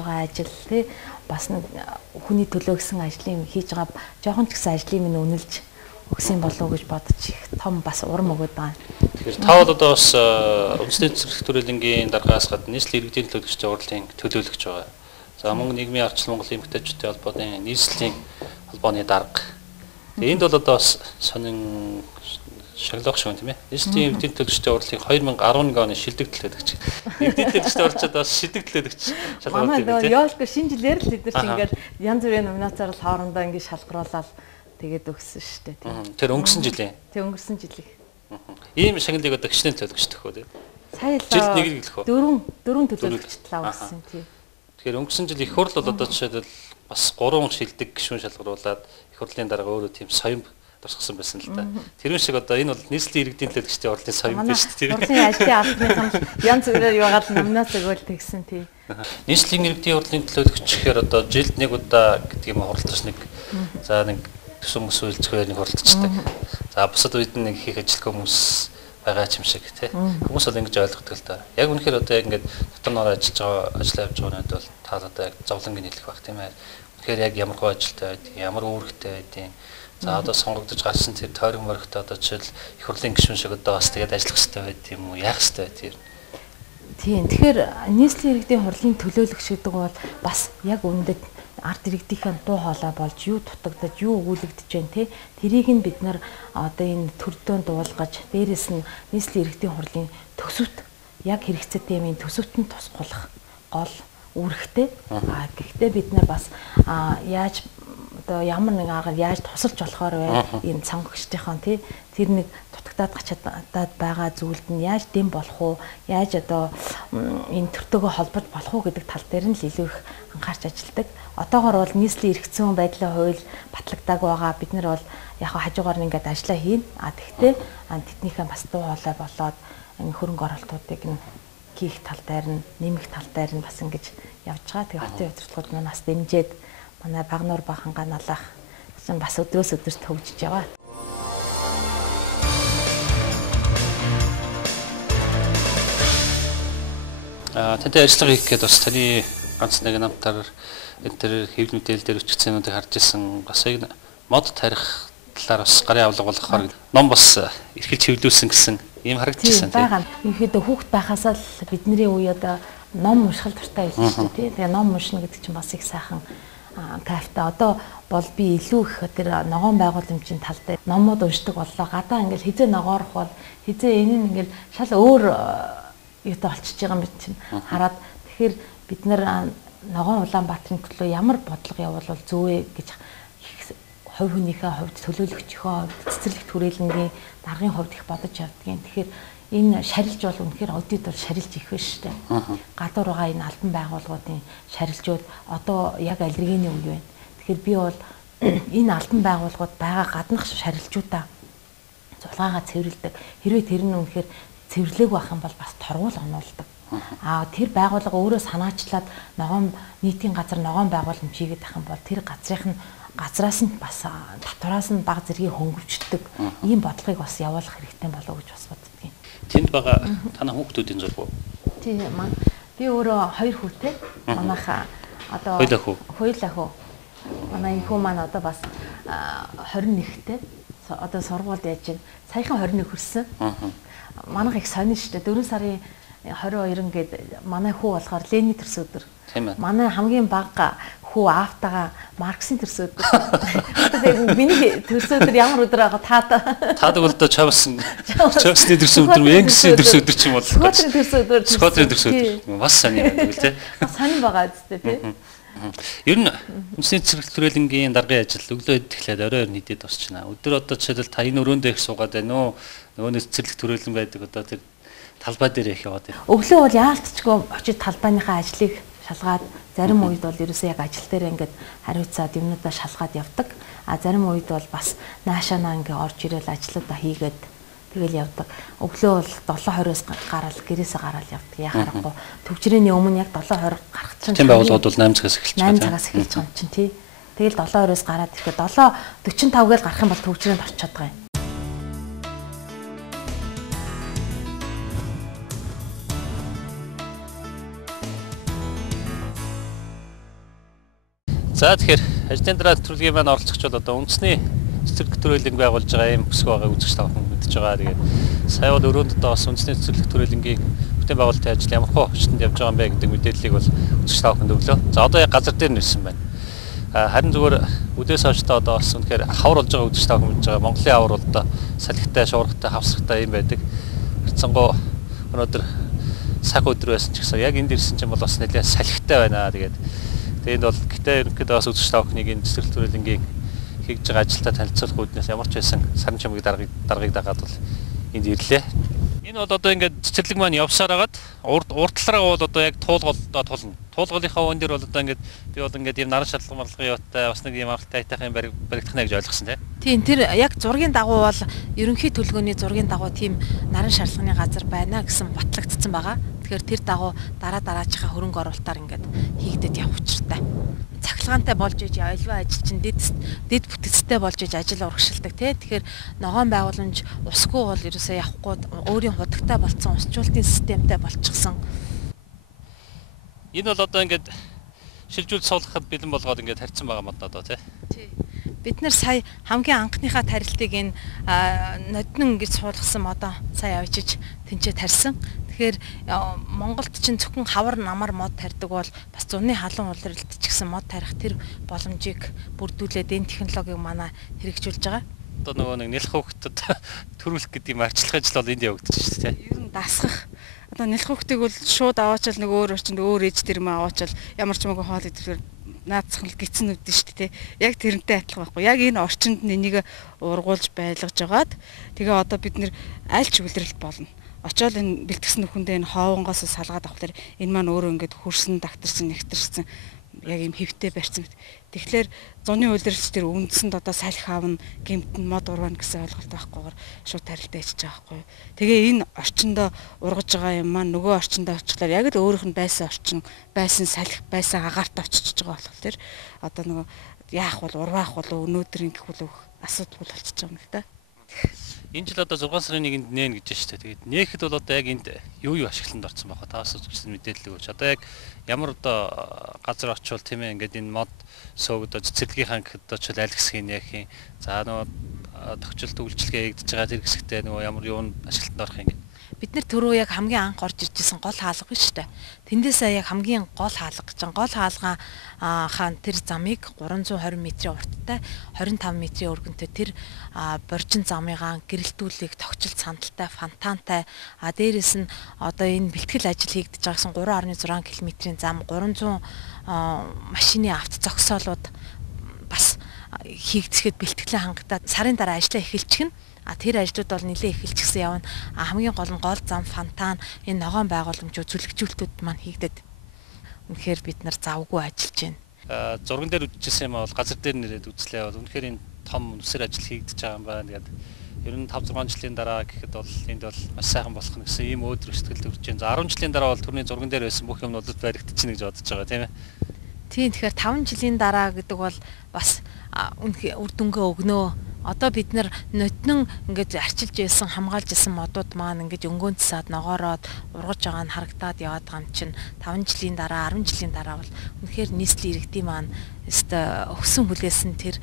байгаа ажил тий бас нэг хүний төлөө гэсэн ажлын хийж байгаа жоохон ч гэсэн ажлын минь үнэлж өгсөн болов уу гэж бодож их том бас урам өгöd байгаа. Тэгэхээр та бол одоо бас үндэсний цэцэрлэг төрөлнгийн даргаас гадна нийслэлийн иргэдийн төлөөлөгчдийн урлагийн төлөөлөгч байгаа. За мөн нийгмийн ардчлал Монголын эмэгтэйчүүдийн холбооны нийслэлийн холбооны дарга. Тэгээд энд бол одоо бас сонин шаглах шүү тийм ээ. Нийслэлийн иргэдийн төлөөлөгчдийн урлагийн 2011 оны шилдэг төлөөлөгч. Иргэдийн төлөөлөгчдийн урлагчид бас шилдэг төлөөлөгч шалгуулт юм тийм ээ. Яалт шинэ жилээр л бид нар чи ингээд янз бүрийн номинацаар л хоорондоо ингээд шалгаруулаад тэгээд өгсөн шүү дээ тийм. Тэр өнгөрсөн жилийн. Тэг өнгөрсөн жилийн. Ийм шагналыг одоо гişнээ төлөөлөгч төхөө тийм. Сая л дөрвөн төлөөлөгчд лав өгсөн тийм. Тэгэхээр өнгөрсөн жил их хурл бол одоо жишээлбэл бас 3 шилдэг гишүүн шалгаруулад их хурлын дарга өөрөө тийм соён дурсгасан байсан л да. Тэрэн шиг одоо энэ бол нийслэлийн иргэдийн төлөөлөгчдийн урлагийн соён биш тийм. Урлагийн ажлын албаны янз бүрээр яваад номинац өгөөл тэгсэн тийм. Нийслэлийн иргэдийн урлагийн төлөөлөгч гэхээр одоо жилд нэг удаа гэдэг юм хуралдаж нэг за нэг төсөв мөсөлцгөөр нэг хуралдаждаг. За бусад үед нэг хийх ажил хүмүүс байгаа юм шиг тий. Хүмүүс бол ингэж ойлгодог л да. Яг үнэхээр одоо яг ингээд дотор нор ажиллаж явж байгаа нь бол та одоо яг зовлонгийн хэлэх баг тийм ээ. Тэгэхээр яг ямар гоо ажилтай байд, ямар үүрэгтэй байдیں۔ За одоо сонгогдож гарсан тэр тойрог моригтой одоо жишээл их хурлын гишүүн шиг одоо бас тэгээд ажиллах хэрэгтэй байд юм уу? Яах хэрэгтэй байд юм. Тийм. Тэгэхээр нийслэлийн иргэдийн хурлын төлөөлөгч гэдэг бол бас яг үндэд ард иргэдийнхэн дуу хоолой болж юу дутагдаж юу өгүүлэгдэж байна те тэрийг нь бид нар одоо энэ төрдөө дуулгаж дээрэс нь нийслэлийн иргэдийн хурлын төсөвт яг хэрэгцээтэй юм төсөвт нь тусгуулах гол үүрэгтэй. Гэхдээ бид нар бас яаж одоо ямар нэг аргаар яаж тусалж болохоор вэ энэ цангагчдынхон тий тэр нэг дутагдаад гачаад байгаа зүйлд нь яаж дэм болох уу яаж одоо энэ төртөөгөө холбож болох уу гэдэг тал дээр нь л илүү их анхаарч ажилладаг. Одоогоор бол нийслэлийн эрхцэн байдлын хууль батлагдаагүй байгаа. Бид нар бол яг хажуугаар нь ингээд ажиллаа хийн. Тэгтээ тэднийхээ бас дуу хоолой болоод хөрөнгө оруулалтуудыг нь хийх тал дээр нь нэмэх тал дээр нь бас ингэж явж байгаа. Тэгээ хотын удирдлагууд маань бас дэмжиж манай Багнуур Бахангаа налах чинь бас өдрөөс өдөрт хөгжиж яваа. Тантай ажиллага хийх гээд бас таны ганц нэг намтар энэ төр хэвлэл мэдээлэл дээр өчгцэнүүдийг харж ирсэн. Бас яг мод тарих талаар бас гарын авлага болгохоор ном бас эрхэлж хэвлүүлсэн гэсэн ийм харагдчихсан тийм. Бага. Ерөнхийдөө хүүхд байхасаа л бидний үе одоо ном уншихал дуртай байсан шүү дээ. Тэгээ ном уншина гэдэг чинь бас их сайхан кайфтай. Одоо бол би илүү их тэр ногоон байгууламжийн тал дээр номууд уншдаг боллоо. Гадаа ингээл хизээ ногоорох бол хизээ энэ нь ингээл шал өөр юутай болчихж байгаа юм чинь хараад тэгэхээр бид нар ногоон Улаанбаатарын төлөө ямар бодлого явуулвал зөв вэ гэж хувь хүнийхээ хувьд төлөөлөгчийнхөө хувьд цэцэрлэг түрээлэнгийн даргын хувьд их бодож явдгийн. Тэгэхээр энэ шарилж бол үнэхээр аудит бол шарилж их байна шүү дээ. Гадуур байгаа энэ албан байгууллагуудын шарилжууд одоо яг аллергийн үе байна. Тэгэхээр би бол энэ албан байгууллагууд байгаа гаднах шарилжуудаа зулгаагаа цэвэрлэдэг. Хэрвээ тэр нь үнэхээр цэвэрлээг байх юм бол бас торгуул онуулдаг. Тэр байгууллага өөрөө санаачлаад ногоон нийтийн газар ногоон байгууламж хийгээд байх юм бол тэр газраас нь бас татвараас нь бага зэргийн хөнгөвчдөг ийм бодлогыг бас явуулах хэрэгтэй болов уу гэж бас боддгийн. Тэнд байгаа танай хүүхдүүдийн зураг уу? Тийм маань. Би өөрөө 2 хүүтэй. Манайхаа одоо хоёулаа хүү. Манай энэ хүү маань одоо бас 21-тэй. Одоо сургуульд яаж чинь саяхан 21 хүрсэн. Манайх их сонин шүү дээ. 4 сарын 22 гээд манай хүү болохоор Ленин төрс өдөр. Манай хамгийн бага хүү аавтайгаа Марксийн төрс өдөр. Одоо миний төрс өдөр ямар өдөр байгаа таадаг бол Чавсны төрс өдөр, Энгисийн төрс өдөр ч юм бол. Скотрын төрс өдөр. Скотрын төрс өдөр. Бас сонин байна гэвэл тий. Сонин байгаа үстэй тий. Ер нь үндэсний цэцэрлэг түрээлэнгийн даргын ажил өглөө идэхлээр орой орой нийтэд босчихна. Өдөр одоо жишээлбэл та энэ өрөөндөө их суугаад байна уу? Нөгөө нэг цэцэрлэг түрээлэн байдаг одоо тэр талбай дээр их яваад байна. Өглөө бол яалтчгүй очиж талбайныхаа ажлыг шалгаад зарим үед бол ерөөсөө яг ажил дээр ингээд хариуцаад юмнуудаа шалгаад явдаг. Зарим үед бол бас наашаанаа ингээд орж ирэл ажлуудаа хийгээд тэгэл явдаг. Өглөө бол 7:20-оос гараад гэрээсээ гараад явдаг. Яхахгүй төвчрээний өмнө яг 7:20 гарах чинь тийм байгууллагууд бол 8 цагаас эхэлж байгаа. 8 цагаас эхэлж байгаа юм чинь тий. Тэгэл 7:20-оос гараад ирэхэд 7:45-гээр гарах юм бол төвчрээнд орчиход байгаа юм. За тэгэхээр ажлын дараа нэвтрүүлгийн маань оролцогч бол одоо үндэсний цэцэрлэг төрөлнг байгуулж байгаа юм бүсгүй байгаа үзэгч та бүхэн мэдж байгаа. Тэгээд сая бол өрөөнд одоо бас үндэсний цэцэрлэг төрөлнгийн бүтээн байгуулалтын ажил ямар хөө хүчтэнд явж байгаа юм бэ гэдэг мэдээллийг бол үзэгч та бүхэнд өглөө. За одоо яг газар дээр нэрсэн байна. Харин зүгээр үдээс хойш та одоо бас үнэхээр хавар болж байгаа үзэгч та бүхэн мэдж байгаа. Монголын хавар бол одоо салхитай, шуургатай, хавсрахтай юм байдаг. Хэцэнгоо өнөөдөр цаг өдөр байсан ч гэсэн яг энд ирсэн чинь бол бас нэлээд салхитай байна. Тэгээд энд бол гэтээ бас үзэгч та бүхнийг энэ цэцэрлэг төрөлнгийн хийж байгаа ажилтаа танилцуулах үүднээс ямар ч байсан сарын чамгийн даргаыг дагаад бол энд ирлээ. Энэ бол одоо ингээд цэцэрлэг маань явсаар хагаад урд талаараа бол одоо яг туулгалдаа тулна. Туулгалынхаа өн дээр бол одоо ингээд би бол ингээд юм наран шалгалгын юутай бас нэг юм аргатай айтайхан баригдах нэ гэж ойлгосон тийм. Тэр яг зургийн дагуу бол ерөнхий төлөвлөгөөний зургийн дагуу тийм наран шалгалгын газар байна гэсэн батлагдсан байгаа. Тэгэхээр тэр дагуу дараачихаа хөрөнгө оруулалтаар ингээд хийгдэд явах учиртай. Цахилгаантай болж иж альва ажил чинь дэд бүтэцтэй болж иж ажил урагшилдаг тий. Тэгэхээр ногоон байгууламж усгүй бол ерөөсөө явахгүй өөрийн худагтай болцсон усчлалтын системтэй болчихсон. Энэ бол одоо ингээд шилжүүлж суулгахад бэлэн болгоод ингээд харьцсан байгаа мод одоо тий. Бид нар сая хамгийн анхныхаа тарилтыг энэ ноднон гэж суулгасан модоо сая авчиж тэнцээ тарьсан. Тэгэхээр Монголд чинь зөвхөн хавар намар мод тарьдаг бол бас зуны халуун улиралд ч гэсэн мод тарих тэр боломжийг бүрдүүлээд энэ технологиг манай хэрэгжүүлж байгаа. Одоо нөгөө нэг нэлэх хөвгтөд төрүүлэх гэдэг юм арчлах ажил бол энд явагдаж шүү дээ. Ер нь дасгах. Одоо нэлэх хөвгтийг бол шууд аваачаал нэг өөр орчинд өөр ээж тэр юм аваачаал ямар ч мөнгө хоол идэвхэр наацхан л гисэн үүдэн шүү дээ. Яг тэрнтэй адилхан байхгүй. Яг энэ орчинд энийг ургуулж байлгаж байгаад тэгээ одоо бид нэр аль ч үлрэлт болно. Очоод энэ бэлтгэсэн нүхэндээ энэ хоовонгоос салгаад авахлаар энэ маань өөрөө ингээд хөрсөн, дагтарсан, нэгтэрсэн яг юм хэвтэй барьсан. Тэгэхээр зуны улиралч тэр үндсэнд одоо салхи аавна, гэмтэн мод урвана гэсэн ойлголт байхгүйгээр шууд тарилтаа ичж байгаа байхгүй. Тэгээ энэ орчиндөө ургаж байгаа юм маань нөгөө орчиндөө очихлаар яг л өөрийнх нь байсан орчин, байсан салхи, байсан агаарт очиж байгаа болохоор тэр одоо нөгөө яах бол урваах бол өнөөдөр ингэх бол асуудал болчихж байгаа юм л да. Энэ жил одоо 6 сарын 1-нд нээн гэж байна шүү дээ. Тэгээд нээхэд бол одоо яг энд юу ашиглалтанд орсон байгаа. Та бас үзсэн мэдээлэл өгөөч. Одоо яг ямар одоо газар очивол тийм ээ ингээд энэ мод сөөг одоо цэцэрлэгийнхаа гэхэд одоо ч аль хэсгийг яах юм. За нөгөө тогтчлт үйлчлэгээ хийгдэж байгаа тэр хэсэгтээ нөгөө ямар юунд ашиглалтанд орох юм. Бид нар түрүү яг хамгийн анх орж иржсэн гол хаалга биш үү? Тэндээсээ яг хамгийн гол хаалга гэж гол хаалгаа хаан тэр замыг 320 м-ийн урттай 25 м-ийн өргөнтэй тэр боржин замыгаа гэрэлтүүлэх тогтчлт сандалтай фонтантай дээрээс нь одоо энэ бэлтгэл ажил хийгдэж байгаасан 3.6 км-ийн зам 300 машины авто зогсоолууд бас хийгдэхэд бэлтгэлээ хангагдаад сарын дараа ажлаа эхэлчихнэ. Тэр ажлууд бол нэлээд эхэлчихсэн явна. Хамгийн гол нь гол зам, фонтан, энэ ногоон байгууламжууд зүлэгжүүлэлтүүд маань хийгдэд. Үнэхээр бид нар завгүй ажиллаж байна. Зурган дээр үдчихсэн юм бол газар дээр нэрээд үзлээ бол үнэхээр энэ том үсэр ажил хийгдэж байгаа юм байна. Тэгээд ер нь 5-6 жилийн дараа гэхэд бол энд бол маш сайхан болох нь гэсэн ийм өөдрөг сэтгэл төрж байна. За 10 жилийн дараа бол түрний зурган дээр байсан бүх юмнууд баригдчихна гэж бодож байгаа тийм ээ. Тийм тэгэхээр 5 жилийн дараа гэдэг бол бас үр дүнгээ өгнөө. Одоо бид нар нотнон ингээд арчилж байсан, хамгаалж байсан модууд маань ингээд өнгөнд саад ногоороод ургаж байгаа нь харагдаад яваад байгаа юм чинь 5 жилийн дараа, 10 жилийн дараа бол үнэхээр нийслэлийн иргэдийн маань өссөн хүлээсэн тэр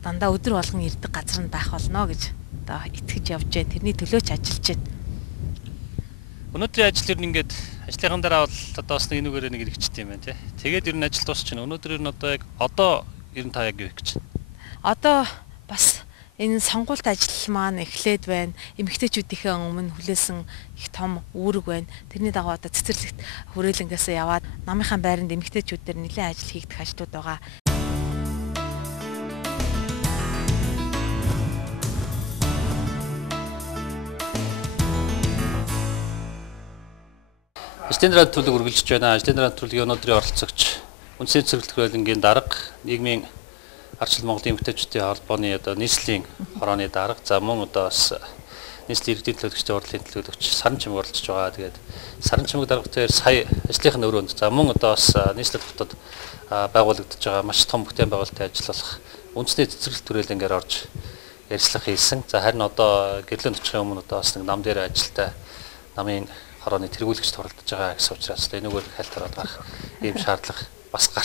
дандаа өдөр болгон ирдэг газар нь байх болно гэж одоо итгэж явж байна. Тэрний төлөө ч ажиллаж байна. Өнөөдрийн ажил ер нь ингээд ажлынхан дараа бол одоо бас нэг нүгээрээ нэг хэрэгждэг юм байна тий. Тэгээд ер нь ажил дуусчихна. Өнөөдөр ер нь одоо яг ер нь та яг юу хийж байна? Одоо бас энэ сонгуульт ажил маань эхлээд байна. Эмэгтэйчүүдийнхээ өмнө хүлээсэн их том үүрэг байна. Тэрний дагуу одоо цэцэрлэгт хүрээлэнгээс яваад намынхаа байранд эмэгтэйчүүдээр нэлээд ажил хийгдэх ажлууд байгаа. Ажлын дараа төлөв үргэлжлэж байна. Ажлын дараа төлөвийн өнөөдрийн оролцогч Үндэсний цэцэрлэг төрөлнгийн дарга, нийгмийн Арчил Монголын эмэгтэйчүүдийн холбооны одоо нийслэлийн хорооны дарга, за мөн одоо бас нийслэлийн иргэдийн төлөөлөгчдийн урлагийн төлөөлөгч Саран чимэг оролцож байгаа. Тэгээд Саран чимэг дарга дээр сая ажлынх нь өрөөнд, за мөн одоо бас нийслэл хотод байгуулагдаж байгаа маш том бүтээн байгуулалтын ажил болох Үндэсний цэцэрлэг төрөлнгээр орж ярилцлага хийсэн. За харин одоо гэрлэн очихын өмнө одоо бас нэг нам дээр ажилтаа намын хорооны тэргүүлэгчд оролдож байгаа гэсэн учраас энэгээр хальт ороод байх ийм шаардлага бас гарсан.